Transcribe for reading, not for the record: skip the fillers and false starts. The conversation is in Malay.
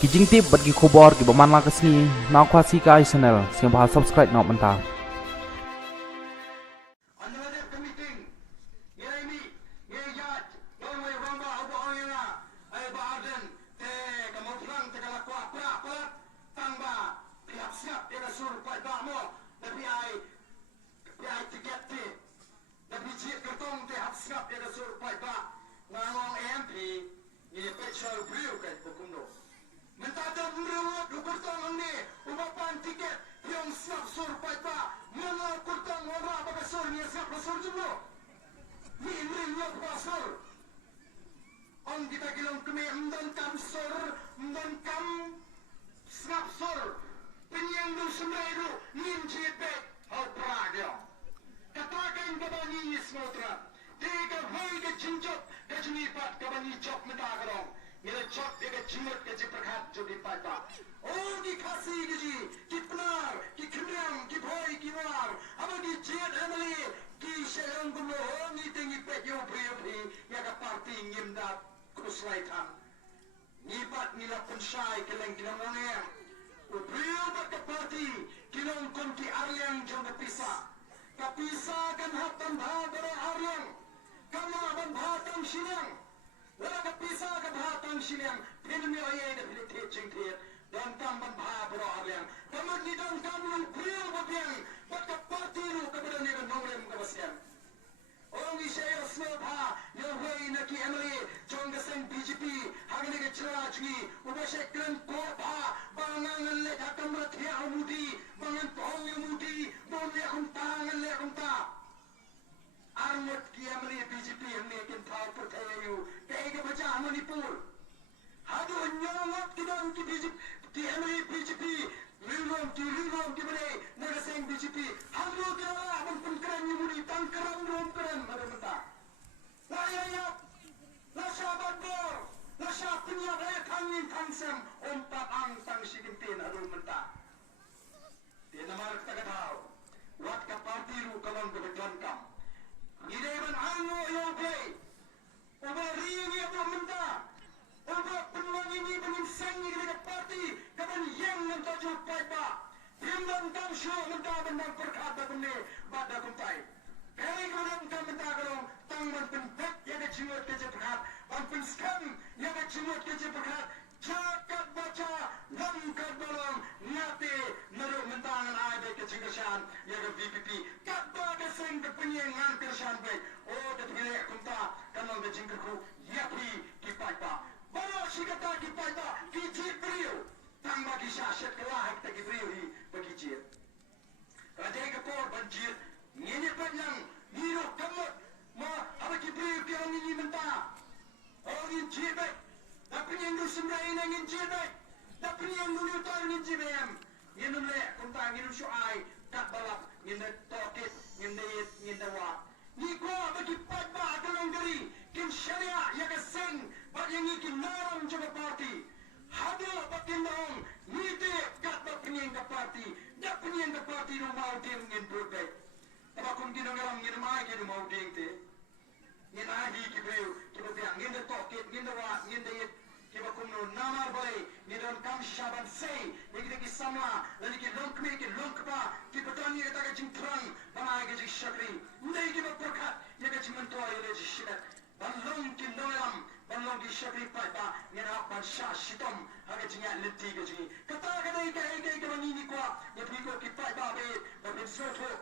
kijing tip bat gi khobor gi baman la kasni na khwasi kai channel siang ba subscribe nok manta Mentadam rewat ukurtang ini umapan tiket yang siap sur pada mana ukurtang orang apa sur ni siap sur jumlah ni yang pasal on kita kilang kami emdan kam sur emdan kam siap sur penyang du semairu nin cipet hal praga katakan kepada ni semoga tiga hoi ke cincok ke cenipat kepada cok mentagarong मेरे चौक देखे चिमट के चिप्रखात जो भी पाता ओ की खासी की जी की पनार की खिम्याम की भोई की वार अब की जेट एमली की शेरंग गुलो हो नीति की पे यो भी या का पार्टी निम्दा कुसलाई था नीपत नीला पंचाय के लेंग की नमोने उप्रियो बट का पार्टी की लोग कौन की आर्यंग जो का पिसा kan hatan bhagara आर्यंग कमा बन भातम Shillong wala ka pisa ka bhatang silang pinmi ay na piniteching tiet dan tamban bhabro aryang tamad ni dan kamlung priyo babyang pat ka partiru ka badan ni nonglem ka basyan ongi shayar snobha yo hoy na ki emily chongaseng bjp hagni ke chrajgi ubashekran ko bha bangangan le thakamra thia amudi bangan tong amudi bonle khum tangan le khum ta Armut kiamani BJP हमने किन था पर थे यू कहीं के बचा मणिपुर हादो न्योंगत किधर की BJP लीलों की बने नरसिंह BJP हम लोग क्या अपन पंकरन युमुरी पंकरन रोम करन मरे मता लाया लाशा बंदर लाशा पुnya raya kangin kangsem ompat ang tang sigintin adul mata dia namar tagadao wat ka party ru kalon ke beton kam Ileban anu yoke, oba riwi apa menda, oba penuang ini penyingsang ini ke parti, kapan yang mentajur paipa, timbang kam show menda benang perkata bende pada kumpai. Kali kadang kam menda kadang tangman pentek yang kecimut kecepat, bangpun skam yang kecimut kecepat, jagat baca, langkah bolong, nyate naruh mentangan ada kecingkasan yang VPP, kata keseng kepenyengan kersan baik. Oh, ketika kumta kanal kecingkaku, yapi kipaipa. Bawa si kata kipaipa, kijit beriu. Tang bagi syasyat kelah kita kiberiu hi bagi jit. Kadai kepor banjir, ngenyet panjang, niro kamut, ma apa kiberiu kiang ini mentah. Oh, ini jit baik. Tapi yang tu semrai ingin jit baik. Tapi yang tu lutar ingin jit baik. Nginum le, kumta nginum syuai, kat balap, nginda tokit, nginda yit, nginda wak. Ni ko bagi patba akalong dari, kin syariah ya keseng, bak yang ikin narang jaga parti. Hado bakin naong, nite kat bak penyeng ke parti, dak penyeng ke parti no mau ding ngin berbek. Tapi kum kinong ngalang nginum ay kinu mau ding te. Ngin ahi kibreu, kibabiang, nginda tokit, nginda wak, nginda yit, kiba kumno namar boleh ni dalam kam syaban say yang kita kisama lalu kita longkme kita longkpa kita tanya kita kacing terang bama kita syakri ndai kita perkat ya kacing mentua ya kacing syikat balong kita dalam balong kita syakri pada ni nak bansyah shitom haga jingat leti kacing kata kata ika bani ni kuat ya piko kita pada babe soto